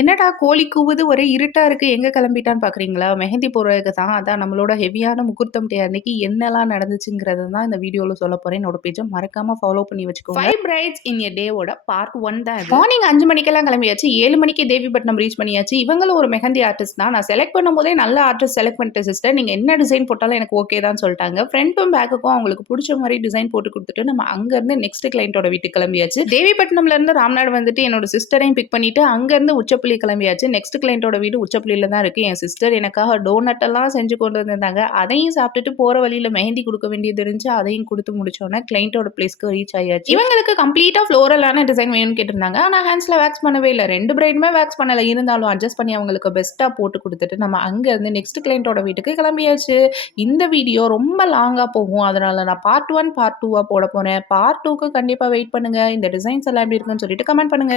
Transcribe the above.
என்னடா கோழி கூவுது ஒரே இருட்டா இருக்கு. எங்க கிளம்பிட்டான்னு பார்க்குறீங்களா? மெஹந்தி போடுறதுக்கு தான். அதான் நம்மளோட ஹெவியான முகூர்த்தம் டே அன்னைக்கு என்னலாம் நடந்துச்சுங்கிறத தான் இந்த வீடியோல சொல்லப் போறேன். என்னோட பேஜ மறக்காம ஃபாலோ பண்ணி வச்சுக்கோங்க. 5 பிரைட்ஸ் இன் எ டேவோட பார்ட் 1 தான் இது. மார்னிங் 5 மணிக்கெல்லாம் கிளம்பியாச்சு. 7 மணிக்கு தேவிப்பட்டினம் ரீச் பண்ணியாச்சு. இவங்களும் ஒரு மெஹந்தி ஆர்டிஸ்ட் தான். நான் செலக்ட் பண்ணும்போதே நல்ல ஆர்டிஸ்ட் செலக்ட் பண்ணிட்டேன் சிஸ்டர். நீங்க என்ன டிசைன் போட்டாலும் எனக்கு ஓகே தான் சொல்லிட்டாங்க. ஃப்ரண்ட்டும் பேக்குக்கும் அவங்களுக்கு புடிச்ச மாரி டிசைன் போட்டு குடுத்துட்டு நம்ம அங்க இருந்து நெக்ஸ்ட் கிளையன்ட்டோட வீட்டுக்கு கிளம்பியாச்சு. தேவிப்பட்டினம்ல இருந்து ராம்நாடு வந்துட்டு என்னோட சிஸ்டரையும் பிக் பண்ணிட்டு அங்க இருந்து உச்சப்புளி கிளம்பியாச்சு. நெக்ஸ்ட் கிளையன்ட்டோட வீடு உச்சப்புளியில தான் இருக்கு. என் சிஸ்டர் எனக்காக டோனட் எல்லாம் செஞ்சு கொண்டு வந்திருந்தாங்க. அதையும் சாப்பிட்டுட்டு போற வழியில மெஹந்தி குடுக்க வேண்டியது இருந்துச்சு. அதையும் குடுத்து முடிச்சோனே கிளையன்ட்டோட பிளேஸ்க்கு ரீச் ஆயாச்சு. இவங்களுக்கு கம்ப்ளீட்டா ஃப்ளோரலான டிசைன் வேணும்னு கேட்டிருந்தாங்க. ஆனா ஹேண்ட்ஸ்ல வேக்ஸ் பண்ணவே இல்ல. 2 பிரைடுமே வேக்ஸ் பண்ணல. இருந்தாலும் அட்ஜஸ்ட் பண்ணி அவங்களுக்கு பெஸ்ட்டா போட்டு குடுத்துட்டு நம்ம அங்க இருந்து நெக்ஸ்ட் கிளையன்ட்டோட வீட்டுக்கு கிளம்பியாச்சு. இந்த வீடியோ ரொம்ப லாங்கா போகும். அதனால நான் பார்ட் 1, பார்ட் 2வா போட போறேன். பார்ட் 2க்கு கண்டிப்பா வெயிட் பண்ணுங்க. இந்த டிசைன்ஸ் எல்லாம் எப்படி இருக்குன்னு சொல்லிட்டு கமெண்ட் பண்ணுங்க.